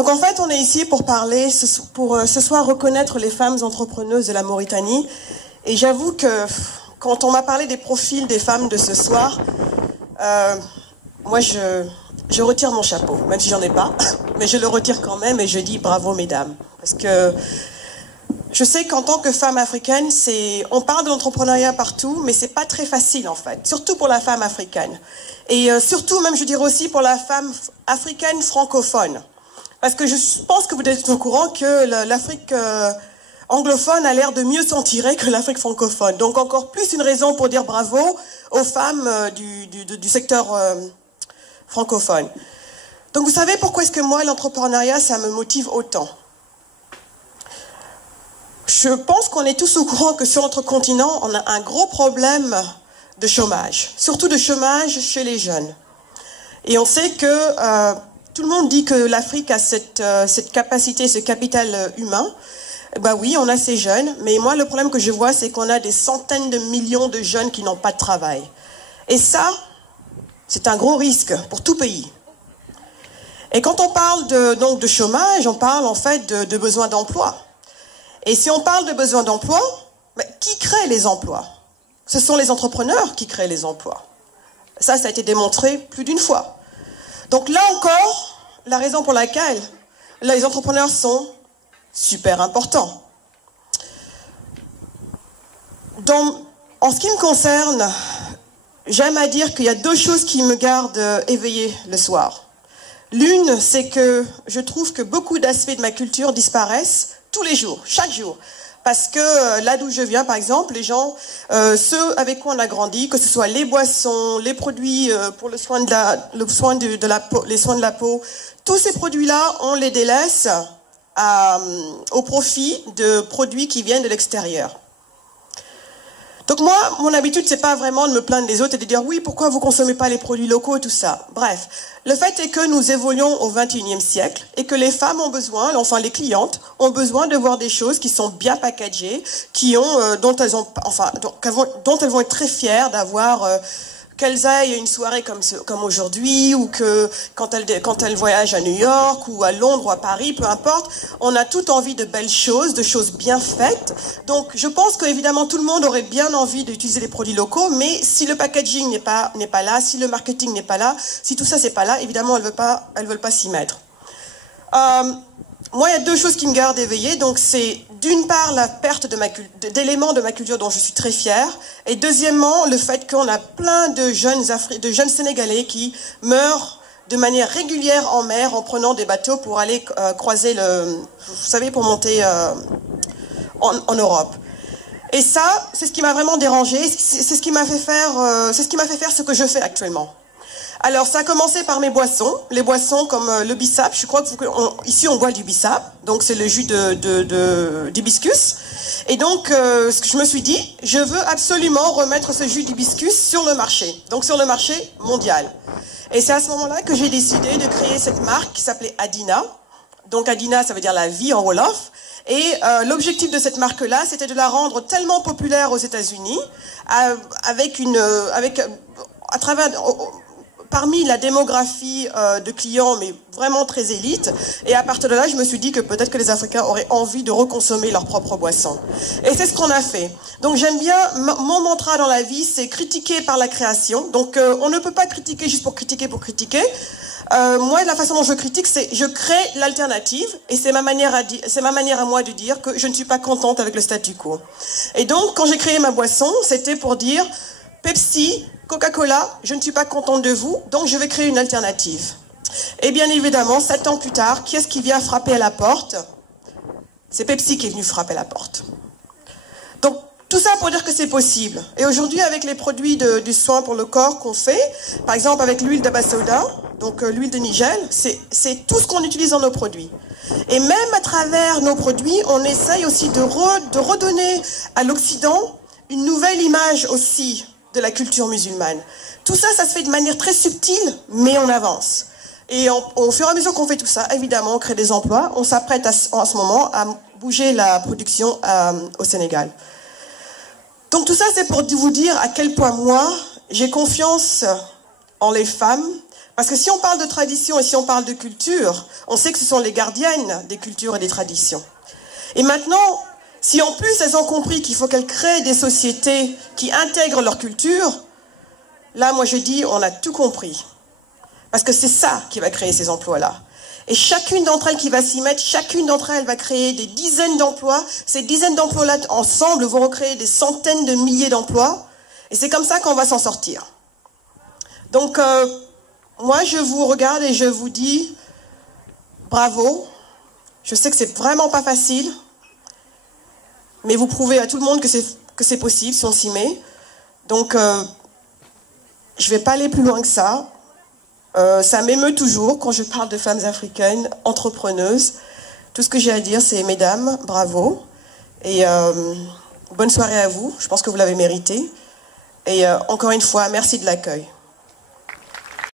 Donc en fait, on est ici pour parler, pour ce soir reconnaître les femmes entrepreneuses de la Mauritanie. Et j'avoue que quand on m'a parlé des profils des femmes de ce soir, moi je retire mon chapeau, même si j'en ai pas, mais je le retire quand même et je dis bravo mesdames. Parce que je sais qu'en tant que femme africaine, on parle de l'entrepreneuriat partout, mais c'est pas très facile en fait, surtout pour la femme africaine. Et surtout, même je dirais aussi pour la femme africaine francophone. Parce que je pense que vous êtes au courant que l'Afrique anglophone a l'air de mieux s'en tirer que l'Afrique francophone. Donc encore plus une raison pour dire bravo aux femmes du secteur francophone. Donc vous savez pourquoi est-ce que moi, l'entrepreneuriat, ça me motive autant? Je pense qu'on est tous au courant que sur notre continent, on a un gros problème de chômage, surtout de chômage chez les jeunes. Et on sait que tout le monde dit que l'Afrique a cette capacité, ce capital humain. Bah oui, on a ces jeunes, mais moi le problème que je vois, c'est qu'on a des centaines de millions de jeunes qui n'ont pas de travail. Et ça, c'est un gros risque pour tout pays. Et quand on parle donc de chômage, on parle en fait de besoin d'emploi. Et si on parle de besoin d'emploi, qui crée les emplois? Ce sont les entrepreneurs qui créent les emplois. Ça a été démontré plus d'une fois. Donc là encore, la raison pour laquelle les entrepreneurs sont super importants. En ce qui me concerne, j'aime à dire qu'il y a deux choses qui me gardent éveillée le soir. L'une, c'est que je trouve que beaucoup d'aspects de ma culture disparaissent tous les jours, chaque jour. Parce que là d'où je viens, par exemple, les gens, ceux avec qui on a grandi, que ce soit les boissons, les produits pour les soins de la peau, tous ces produits-là, on les délaisse au profit de produits qui viennent de l'extérieur. Donc moi, mon habitude, c'est pas vraiment de me plaindre des autres et de dire oui, pourquoi vous consommez pas les produits locaux et tout ça. Bref, le fait est que nous évoluons au XXIe siècle et que les femmes ont besoin, enfin les clientes, ont besoin de voir des choses qui sont bien packagées, dont elles vont être très fières d'avoir qu'elles aillent à une soirée comme aujourd'hui, ou que quand elles voyagent à New York ou à Londres ou à Paris, peu importe, on a toute envie de belles choses, de choses bien faites. Donc je pense qu'évidemment tout le monde aurait bien envie d'utiliser les produits locaux, mais si le packaging n'est pas là, si le marketing n'est pas là, si tout ça c'est pas là, évidemment elles veulent pas s'y mettre. Moi, il y a deux choses qui me gardent éveillée. Donc, c'est d'une part la perte d'éléments de ma culture dont je suis très fière, et deuxièmement le fait qu'on a plein de jeunes Sénégalais qui meurent de manière régulière en mer en prenant des bateaux pour aller croiser pour monter en Europe. Et ça, c'est ce qui m'a vraiment dérangée. C'est ce qui m'a fait faire, ce que je fais actuellement. Alors, ça a commencé par mes boissons. Les boissons comme le bissap. Je crois ici, on boit du bissap. Donc, c'est le jus d'hibiscus. Et donc, ce que je me suis dit, je veux absolument remettre ce jus d'hibiscus sur le marché. Donc, sur le marché mondial. Et c'est à ce moment-là que j'ai décidé de créer cette marque qui s'appelait Adina. Donc, Adina, ça veut dire la vie en Wolof. Et l'objectif de cette marque-là, c'était de la rendre tellement populaire aux États-Unis, parmi la démographie de clients, mais vraiment très élite. Et à partir de là, je me suis dit que peut-être que les Africains auraient envie de reconsommer leurs propres boissons. Et c'est ce qu'on a fait. Donc j'aime bien, mon mantra dans la vie, c'est critiquer par la création. Donc on ne peut pas critiquer juste pour critiquer pour critiquer. Moi, la façon dont je critique, c'est je crée l'alternative, et c'est ma manière à moi de dire que je ne suis pas contente avec le statu quo. Et donc, quand j'ai créé ma boisson, c'était pour dire Pepsi, Coca-Cola, je ne suis pas contente de vous, donc je vais créer une alternative. Et bien évidemment, 7 ans plus tard, qui est-ce qui vient frapper à la porte? C'est Pepsi qui est venu frapper à la porte. Donc, tout ça pour dire que c'est possible. Et aujourd'hui, avec les produits du soin pour le corps qu'on fait, par exemple avec l'huile d'abasoda, donc l'huile de nigel, c'est tout ce qu'on utilise dans nos produits. Et même à travers nos produits, on essaye aussi de redonner à l'Occident une nouvelle image aussi de la culture musulmane. Tout ça, ça se fait de manière très subtile, mais on avance. Et au fur et à mesure qu'on fait tout ça, évidemment, on crée des emplois. On s'apprête en ce moment à bouger la production au Sénégal. Donc tout ça, c'est pour vous dire à quel point moi, j'ai confiance en les femmes, Parce que si on parle de tradition et si on parle de culture, on sait que ce sont les gardiennes des cultures et des traditions. Et maintenant, si en plus elles ont compris qu'il faut qu'elles créent des sociétés qui intègrent leur culture, là, moi je dis, on a tout compris. Parce que c'est ça qui va créer ces emplois-là. Et chacune d'entre elles qui va s'y mettre, chacune d'entre elles va créer des dizaines d'emplois. Ces dizaines d'emplois-là, ensemble, vont recréer des centaines de milliers d'emplois. Et c'est comme ça qu'on va s'en sortir. Donc, moi, je vous regarde et je vous dis, bravo. Je sais que c'est vraiment pas facile. Mais vous prouvez à tout le monde que c'est possible si on s'y met. Donc, je vais pas aller plus loin que ça. Ça m'émeut toujours quand je parle de femmes africaines entrepreneuses. Tout ce que j'ai à dire, c'est mesdames, bravo. Et bonne soirée à vous. Je pense que vous l'avez mérité. Et encore une fois, merci de l'accueil.